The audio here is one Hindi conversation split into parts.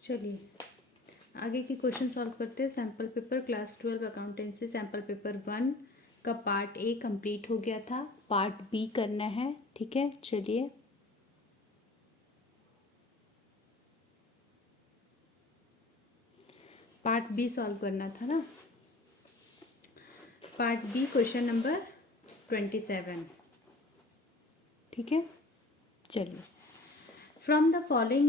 चलिए आगे की क्वेश्चन सॉल्व करते हैं। Sample paper class 12 accountancy sample paper 1 का पार्ट ए कंप्लीट हो गया था, पार्ट बी करना है। ठीक है, चलिए पार्ट बी सॉल्व करना था ना। Part B question number 27। ठीक है, चलिए From the following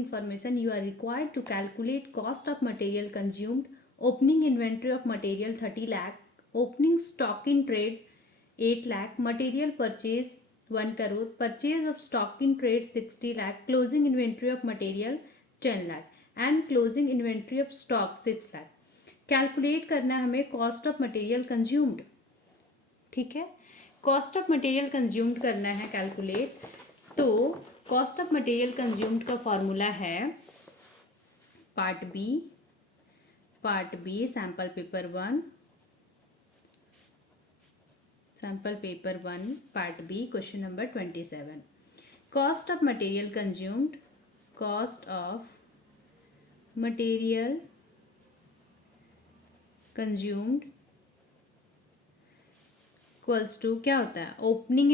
information, you are required to calculate cost of material consumed, opening inventory of material 30 lakh, opening stock in trade 8 lakh, material purchase 1 crore, purchase of stock in trade 60 lakh, closing inventory of material 10 lakh and closing inventory of stock 6 lakh. Calculate करना है हमें कॉस्ट ऑफ मटेरियल कंज्यूम्ड। ठीक है, कॉस्ट ऑफ मटेरियल कंज्यूम्ड करना है कैलकुलेट। तो कॉस्ट ऑफ मटेरियल कंज्यूम्ड का फॉर्मूला है part B sample paper 1 part B question number 27। Cost of material consumed equals to क्या होता है, opening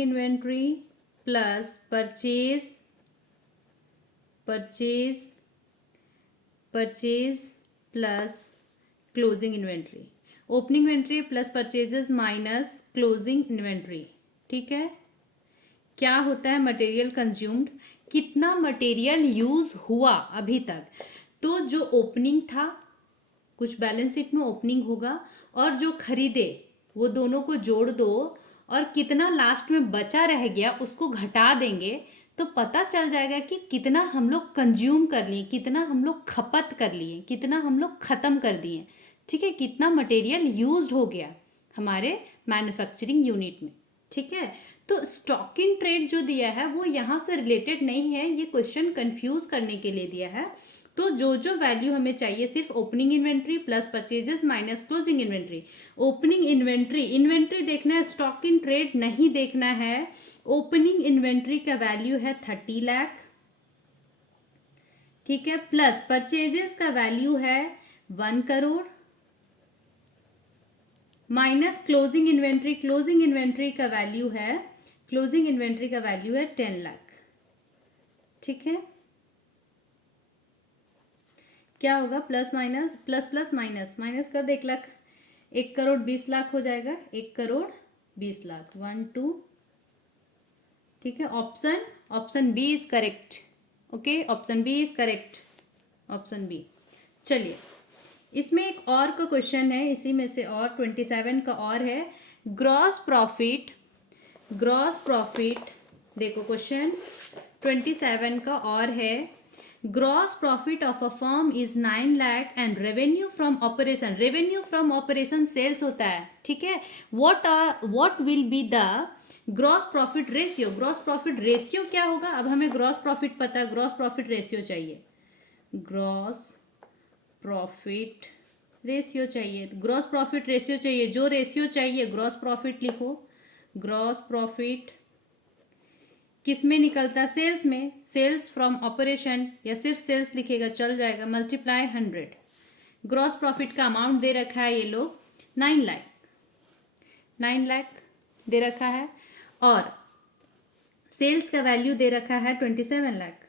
inventory plus purchase plus closing inventory. Opening inventory plus purchases minus closing inventory. ठीक है, क्या होता है मटेरियल कंज्यूम्ड, कितना मटेरियल यूज हुआ अभी तक। तो जो ओपनिंग था, कुछ बैलेंस शीट में ओपनिंग होगा, और जो खरीदे वो दोनों को जोड़ दो और कितना लास्ट में बचा रह गया उसको घटा देंगे तो पता चल जाएगा कि कितना हम लोग कंज्यूम कर लिए, कितना हम लोग खपत कर लिए, कितना हम लोग ख़त्म कर दिए। ठीक है, कितना मटेरियल यूज्ड हो गया हमारे मैन्युफैक्चरिंग यूनिट में। ठीक है, तो स्टॉक इन ट्रेड जो दिया है वो यहाँ से रिलेटेड नहीं है, ये क्वेश्चन कंफ्यूज करने के लिए दिया है। तो जो वैल्यू हमें चाहिए सिर्फ opening inventory plus purchases minus closing inventory. Opening inventory देखना है, स्टॉक इन ट्रेड नहीं देखना है। ओपनिंग इन्वेंट्री का वैल्यू है 30 लाख। ठीक है, प्लस परचेजेस का वैल्यू है 1 करोड़ माइनस क्लोजिंग इन्वेंट्री का वैल्यू है 10 लाख। ठीक है, क्या होगा, प्लस माइनस कर दे 1 लाख, 1 करोड़ 20 लाख हो जाएगा, 1 करोड़ 20 लाख 1 2। ठीक है, option B is correct. Okay, option B is correct, option B. चलिए इसमें एक और का क्वेश्चन है, इसी में से और 27 का और है, ग्रॉस प्रॉफिट। देखो क्वेश्चन 27 का और है, gross profit of a firm is 9 lakh and revenue from operation sales होता है। ठीक है, what will be the gross profit ratio क्या होगा। अब हमें ग्रॉस प्रॉफिट पता, ग्रॉस प्रॉफिट रेशियो चाहिए, ग्रॉस प्रॉफिट रेशियो चाहिए। जो रेशियो चाहिए ग्रॉस प्रॉफिट लिखो। ग्रॉस प्रॉफिट किस में निकलता है, सेल्स में। सेल्स फ्रॉम ऑपरेशन या सिर्फ सेल्स लिखेगा चल जाएगा, मल्टीप्लाई 100। ग्रॉस प्रॉफिट का अमाउंट दे रखा है ये लोग 9 लाख दे रखा है, और सेल्स का वैल्यू दे रखा है 27 लाख,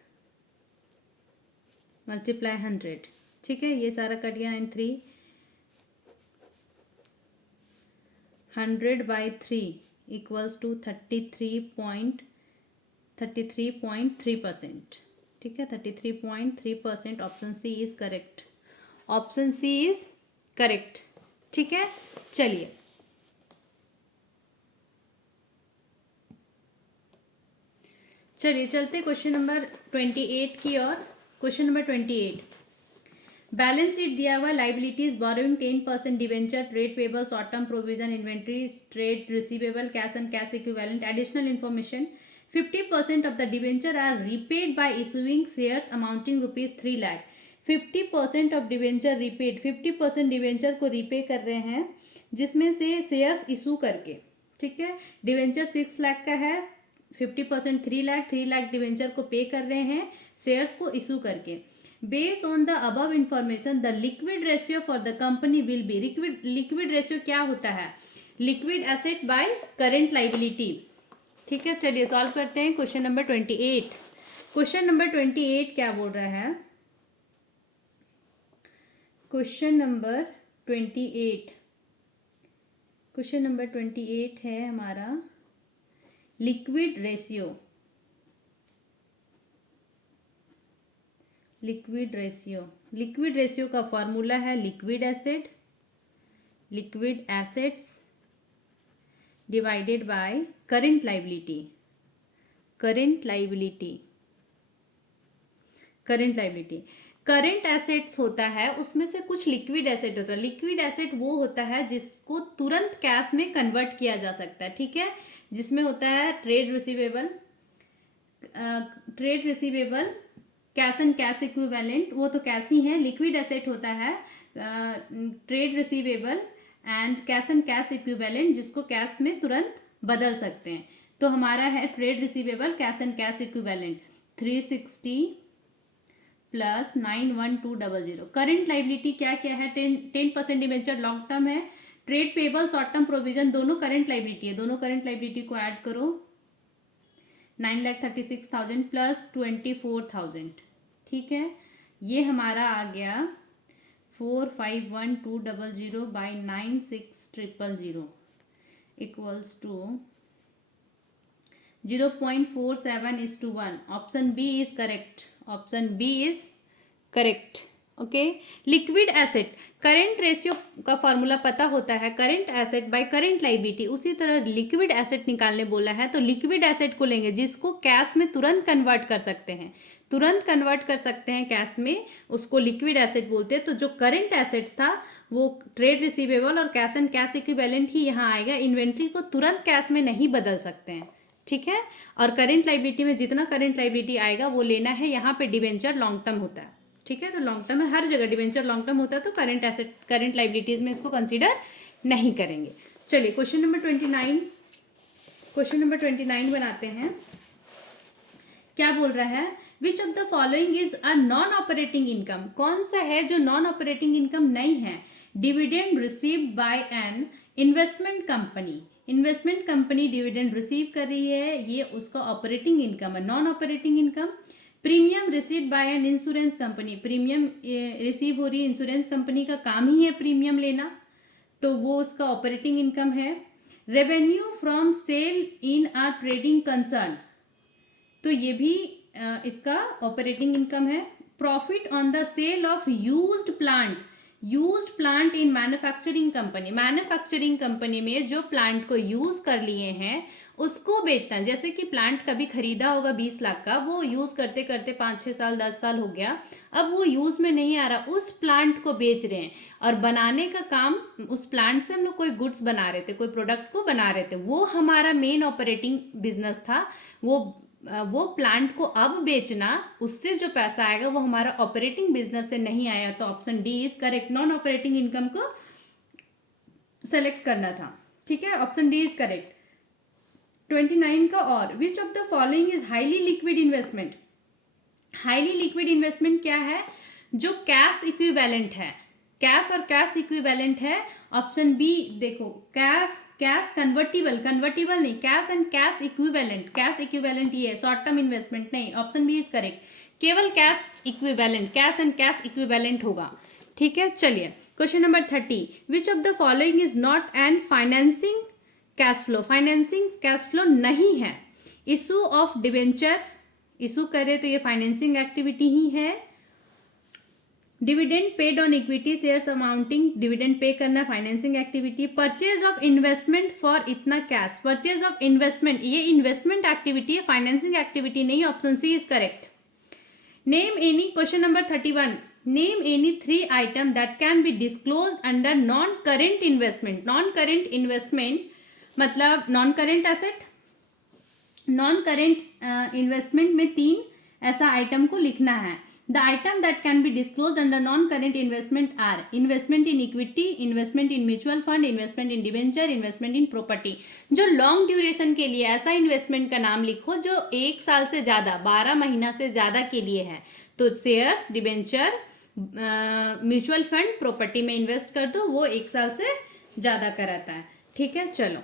मल्टीप्लाई 100। ठीक है, ये सारा कट गया इन 3, 100/3 इक्वल्स टू 33.3%। ठीक है, 33.3%। Option C is correct. ठीक है, चलिए चलते क्वेश्चन नंबर 28 की ओर। क्वेश्चन नंबर 28, बैलेंस शीट दिया हुआ, liabilities borrowing 10% debenture, trade payable, short term provision, inventory, trade receivable, cash and cash equivalent. Additional information, 50% of the debenture are repaid by issuing shares amounting ₹3 lakh। 50% of debenture repaid, 50% debenture को रीपे कर रहे हैं जिसमें से शेयर्स इशू करके। ठीक है, डिवेंचर 6 लाख का है, 50% 3 लाख, 3 लाख डिवेंचर को पे कर रहे हैं शेयर्स को इशू करके। Based on the above information the liquid ratio for the company will be, liquid ratio क्या होता है, liquid asset by current liability. ठीक है, चलिए सॉल्व करते हैं क्वेश्चन नंबर 28। क्वेश्चन नंबर 28 क्या बोल रहा है, क्वेश्चन नंबर 28, क्वेश्चन नंबर 28 है हमारा liquid ratio, liquid ratio, liquid ratio का फॉर्मूला है liquid asset, liquid assets divided by current liability, current liability, current liability. Current assets होता है उसमें से कुछ लिक्विड एसेट होता है, लिक्विड एसेट वो होता है जिसको तुरंत कैश में कन्वर्ट किया जा सकता है। ठीक है, जिसमें होता है trade receivable, trade receivable, cash and cash equivalent, वो तो कैश ही है। लिक्विड एसेट होता है trade receivable and cash and cash equivalent, जिसको कैश में तुरंत बदल सकते हैं। तो हमारा है trade receivable cash and cash equivalent 360 plus 91200। Current liability क्या क्या है, 10% डिबेंचर लॉन्ग टर्म है, trade payable short term provision दोनों करंट लाइबिलिटी है, दोनों करंट लाइबिलिटी को ऐड करो 9,36,000 प्लस 24,000। ठीक है, ये हमारा आ गया 451,200 by 96,000 equals to 0.47:1। Option B is correct, option B is correct. Okay, liquid asset, current ratio का फॉर्मूला पता होता है current asset by current liability, उसी तरह लिक्विड एसेट निकालने बोला है तो लिक्विड एसेट को लेंगे जिसको कैश में तुरंत कन्वर्ट कर सकते हैं, तुरंत कन्वर्ट कर सकते हैं कैश में, उसको लिक्विड एसेट बोलते हैं। तो जो करंट एसेट्स था वो ट्रेड रिसीवेबल और कैश एंड कैश इक्विवेलेंट ही यहाँ आएगा, इन्वेंट्री को तुरंत कैश में नहीं बदल सकते हैं। ठीक है, और करंट लाइबिलिटी में जितना करंट लाइबिलिटी आएगा वो लेना है, यहाँ पे डिवेंचर लॉन्ग टर्म होता है। ठीक है, तो लॉन्ग टर्म है, हर जगह डिवेंचर लॉन्ग टर्म होता है, तो करंट एसेट करंट लाइबिलिटीज में इसको कंसीडर नहीं करेंगे। चलिए क्वेश्चन नंबर 29, क्वेश्चन नंबर 29 बनाते हैं। क्या बोल रहा है, which of the following is a non operating income, कौन सा है जो नॉन ऑपरेटिंग इनकम नहीं है, dividend received by an investment company, investment company dividend receive कर रही है, ये उसका ऑपरेटिंग इनकम है, non operating income. Premium received by an insurance company, premium receive हो रही है, इंश्योरेंस कंपनी का काम ही है प्रीमियम लेना, तो वो उसका ऑपरेटिंग इनकम है। Revenue from sale in a trading concern, तो ये भी इसका ऑपरेटिंग इनकम है। Profit on the sale of used plant, used plant in manufacturing company, manufacturing company में जो प्लांट को यूज कर लिए हैं उसको बेचना, जैसे कि प्लांट कभी खरीदा होगा 20 लाख का, वो यूज करते करते 5-6 साल 10 साल हो गया, अब वो यूज में नहीं आ रहा, उस प्लांट को बेच रहे हैं, और बनाने का काम उस प्लांट से हम लोग कोई गुड्स बना रहे थे, कोई प्रोडक्ट को बना रहे थे, वो हमारा मेन ऑपरेटिंग बिजनेस था। वो प्लांट को अब बेचना, उससे जो पैसा आएगा वो हमारा ऑपरेटिंग बिजनेस से नहीं आया, तो option D is correct, non operating income को सेलेक्ट करना था। ठीक है, ऑप्शन डी इज करेक्ट। 29 का और, which of the following is highly liquid investment, highly liquid investment क्या है, जो कैश इक्विवेलेंट है, कैश और कैश इक्विवेलेंट है। ऑप्शन बी देखो, कैश कैश कन्वर्टिबल, कन्वर्टिबल नहीं, cash and cash equivalent, cash equivalent ये शॉर्ट टर्म इन्वेस्टमेंट नहीं, ऑप्शन बी इज करेक्ट, केवल cash equivalent, cash and cash equivalent होगा। ठीक है, चलिए question number 30, which of the following is not an financing cash flow, financing cash flow नहीं है। इशू ऑफ डिवेंचर, इशू करे तो ये फाइनेंसिंग एक्टिविटी ही है। Dividend paid on equity shares amounting, dividend pay करना financing activity. Purchase of investment for इतना कैश, परचेज ऑफ इन्वेस्टमेंट ये इन्वेस्टमेंट एक्टिविटी है, फाइनेंसिंग एक्टिविटी नहीं, option C is correct. Name any, question number 31, name any 3 item that can be disclose under non current investment, non current investment मतलब non current asset, non current investment में 3 ऐसा आइटम को लिखना है the item that can be disclosed under non current investment are investment in equity, investment in mutual fund, investment in debenture, investment in property. जो लॉन्ग ड्यूरेशन के लिए ऐसा इन्वेस्टमेंट का नाम लिखो जो 1 साल से ज़्यादा, 12 महीना से ज़्यादा के लिए है। तो shares, debenture, mutual fund, property में इन्वेस्ट कर दो, वो 1 साल से ज़्यादा का रहता है। ठीक है, चलो।